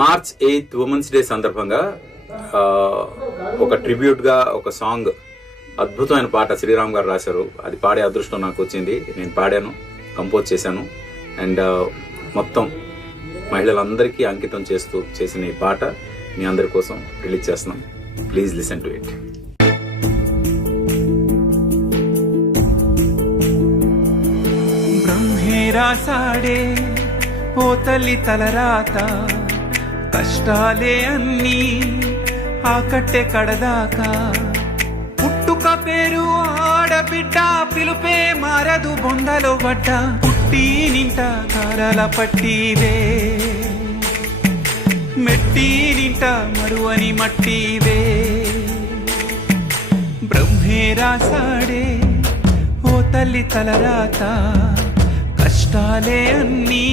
March 8 women's day సందర్భంగా ఒక ట్రిబ్యూట్గా ఒక సాంగ్, అద్భుతమైన పాట శ్రీరామ్ గారు రాశారు. అది పాడే అదృష్టం నాకు వచ్చింది. నేను పాడాను, కంపోజ్ చేశాను. అండ్ మొత్తం మహిళలందరికీ అంకితం చేసిన ఈ పాట మీ అందరి కోసం రిలీజ్ చేస్తున్నాం. Please listen to it. రాసాడే ఓ తల్లి తలరాత, కష్టాలే అన్నీ ఆకట్టే కడదాకా. పుట్టుక పేరు ఆడబిడ్డ, పిలుపే మారదు బొందలో పడ్డ. పుట్టి నింట కారాల పట్టివే, మెట్టి నింట మరువని మట్టివే. బ్రహ్మే రాసాడే ఓ తల్లి తలరాత, కష్టాలే అన్నీ